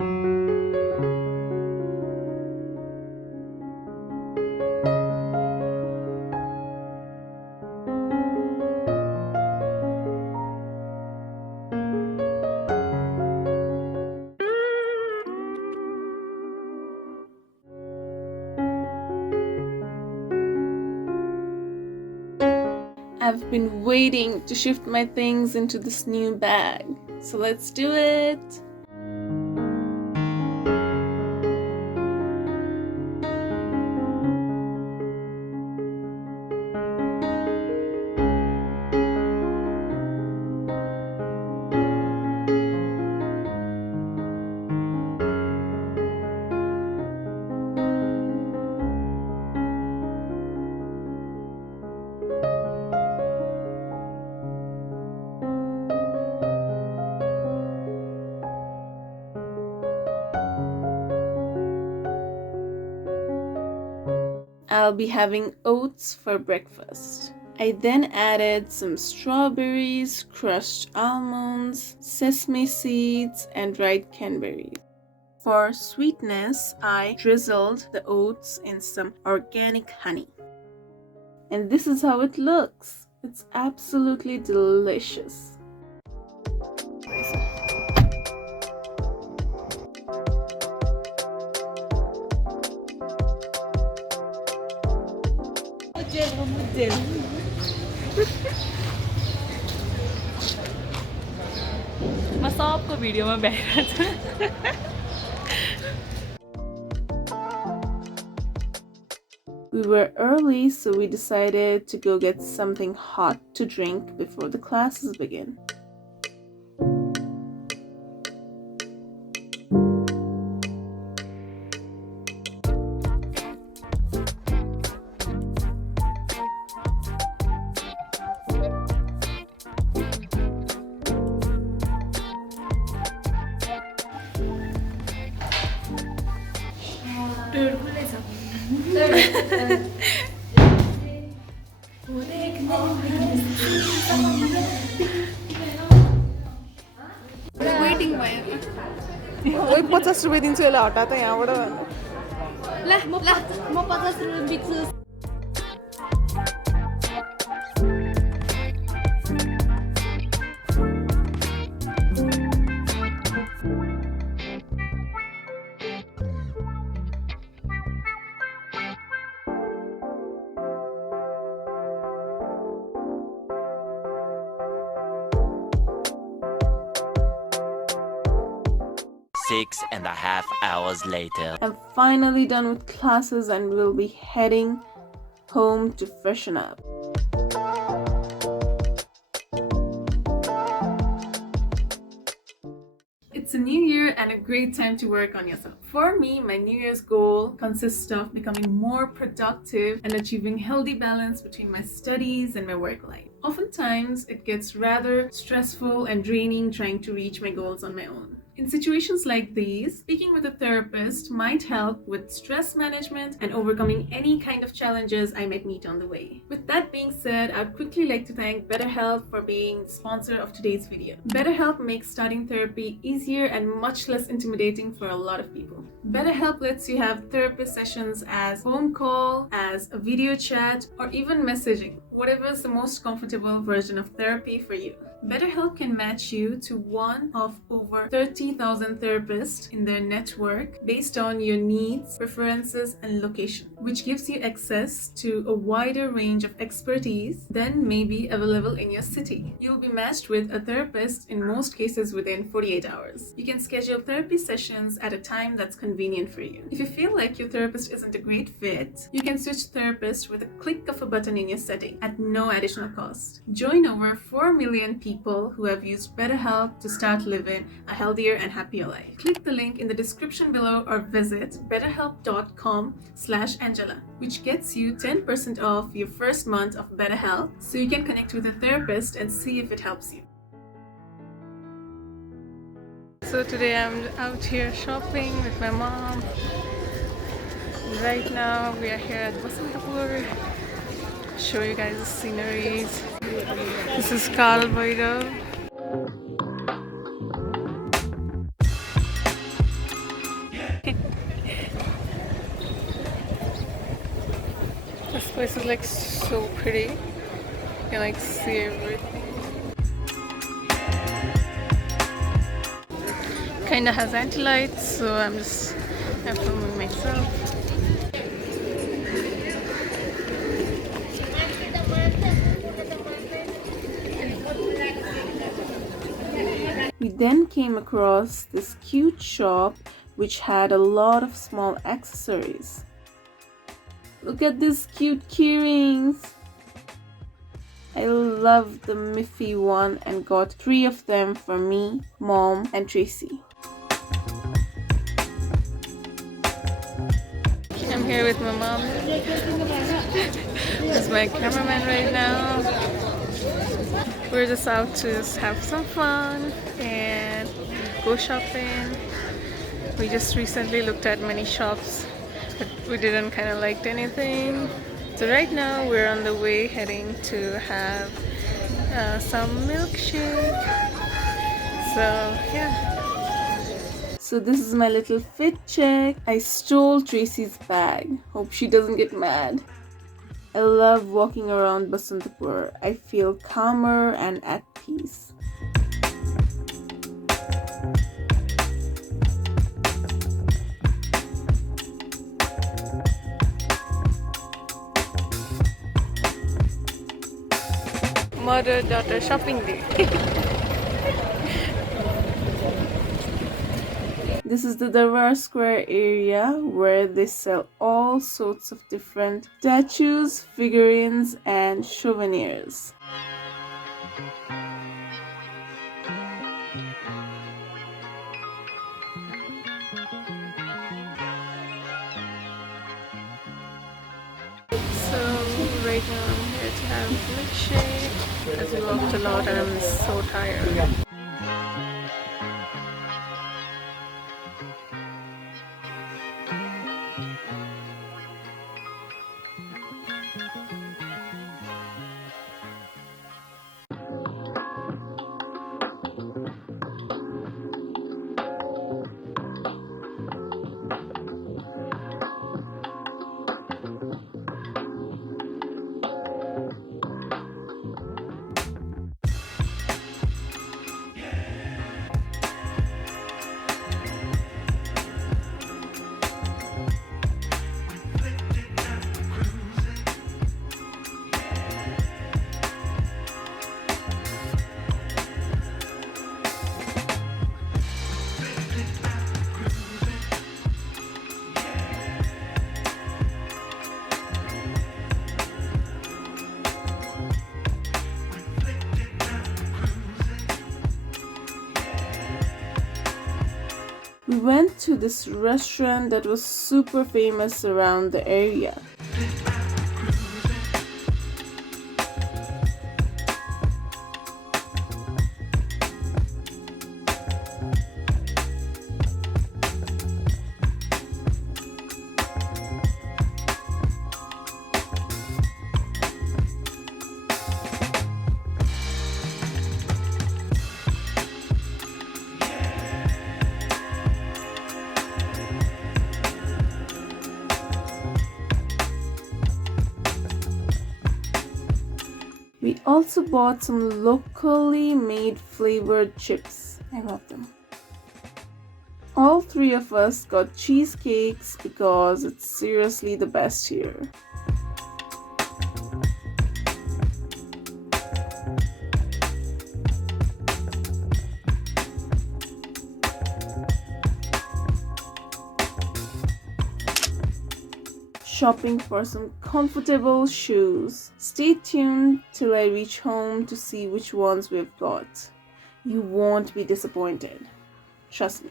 I've been waiting to shift my things into this new bag, so let's do it! I'll be having oats for breakfast. I then added some strawberries, crushed almonds, sesame seeds, and dried cranberries. For sweetness, I drizzled the oats in some organic honey. And this is how it looks. It's absolutely delicious. मैं सबको भिडियोमा भ्याइरहेको छु We were early, so we decided to go get something hot to drink before the classes begin. Waiting भयो ओइ 50 रुपैयाँ दिन्छु यसलाई हटा त यहाँबाट ल ल म 50 रुपैयाँ बिक्छु Six and a half hours later. I'm finally done with classes and we'll be heading home to freshen up. It's a new year and a great time to work on yourself. For me, my New Year's goal consists of becoming more productive and achieving healthy balance between my studies and my work life. Oftentimes, it gets rather stressful and draining trying to reach my goals on my own. In situations like these, speaking with a therapist might help with stress management and overcoming any kind of challenges I might meet on the way. With that being said, I'd quickly like to thank BetterHelp for being the sponsor of today's video. BetterHelp makes starting therapy easier and much less intimidating for a lot of people. BetterHelp lets you have therapist sessions as phone call, as a video chat, or even messaging, whatever is the most comfortable version of therapy for you. BetterHelp can match you to one of over 30,000 therapists in their network based on your needs, preferences, and location, which gives you access to a wider range of expertise than may be available in your city. You'll be matched with a therapist in most cases within 48 hours. You can schedule therapy sessions at a time that's convenient for you. If you feel like your therapist isn't a great fit, you can switch therapists with a click of a button in your setting at no additional cost. Join over 4 million people who have used BetterHelp to start living a healthier and happier life. Click the link in the description below or visit betterhelp.com/Anjela, which gets you 10% off your first month of BetterHelp so you can connect with a therapist and see if it helps you. So today I'm out here shopping with my mom. Right now we are here at Basantapur. Show you guys the sceneries. This is Kal Bhairav. This is like so pretty. You can like see everything. Kinda has anti-lights, so I'm filming myself. We then came across this cute shop which had a lot of small accessories. Look at these cute keyrings. I love the Miffy one and got 3 of them for me, Mom, and Tracy. I'm here with my mom. He's my cameraman right now. We're just out to just have some fun and go shopping. We just recently looked at many shops, but we didn't kind of like anything. So right now we're on the way heading to have some milkshake. So yeah. So this is my little fit check. I stole Tracy's bag. Hope she doesn't get mad. I love walking around Basantapur. I feel calmer and at peace. Mother-daughter shopping day. This is the Darbar Square area where they sell all sorts of different statues, figurines, and souvenirs. So right now I'm here to have milkshake as we walked a lot and I'm so tired. We went to this restaurant that was super famous around the area. We also bought some locally made flavored chips. I love them. All 3 of us got cheesecakes because it's seriously the best here. Shopping for some comfortable shoes. Stay tuned till I reach home to see which ones we've got. You won't be disappointed. Trust me.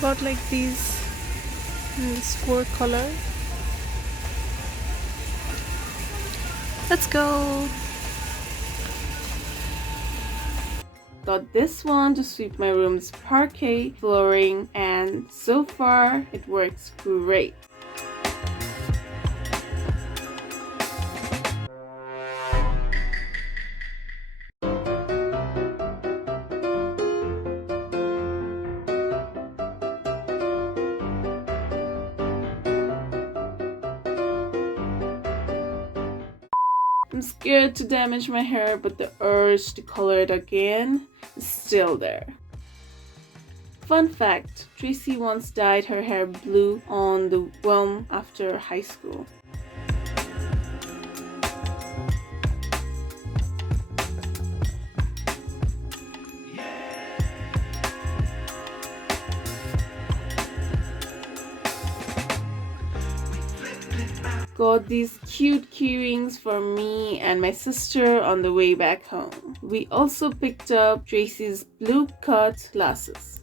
Got like these score color. Let's go. Got this one to sweep my room's parquet flooring, and so far it works great. I'm scared to damage my hair, but the urge to color it again is still there. Fun fact, Tracy once dyed her hair blue on the whim after high school. Got these cute keyrings for me and my sister on the way back home. We also picked up Tracy's blue cut glasses.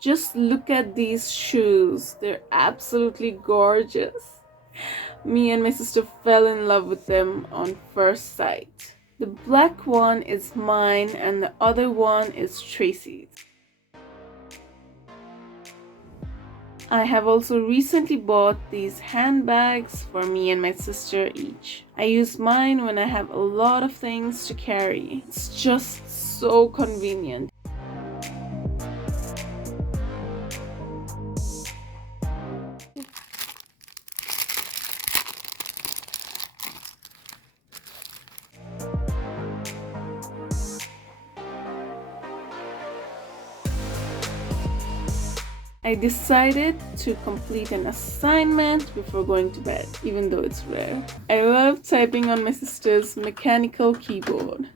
Just look at these shoes. They're absolutely gorgeous. Me and my sister fell in love with them on first sight. The black one is mine and the other one is Tracy's. I have also recently bought these handbags for me and my sister each. I use mine when I have a lot of things to carry. It's just so convenient. I decided to complete an assignment before going to bed, even though it's rare. I love typing on my sister's mechanical keyboard.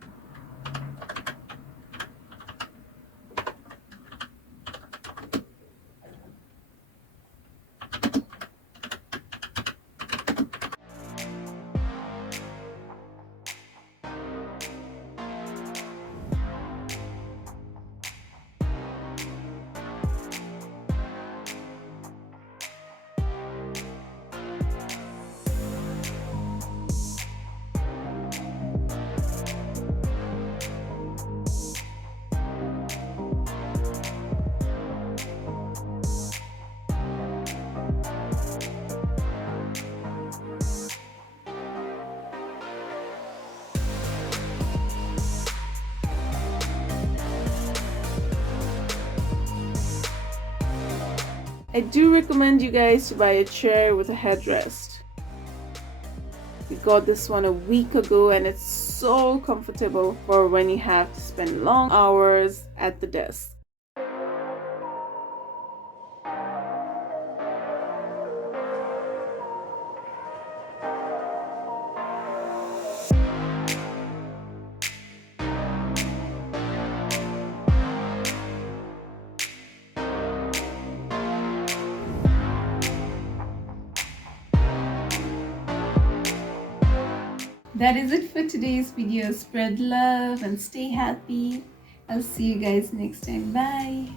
I do recommend you guys to buy a chair with a headrest. We got this one a week ago and it's so comfortable for when you have to spend long hours at the desk. That is it for today's video. Spread love and stay happy. I'll see you guys next time. Bye.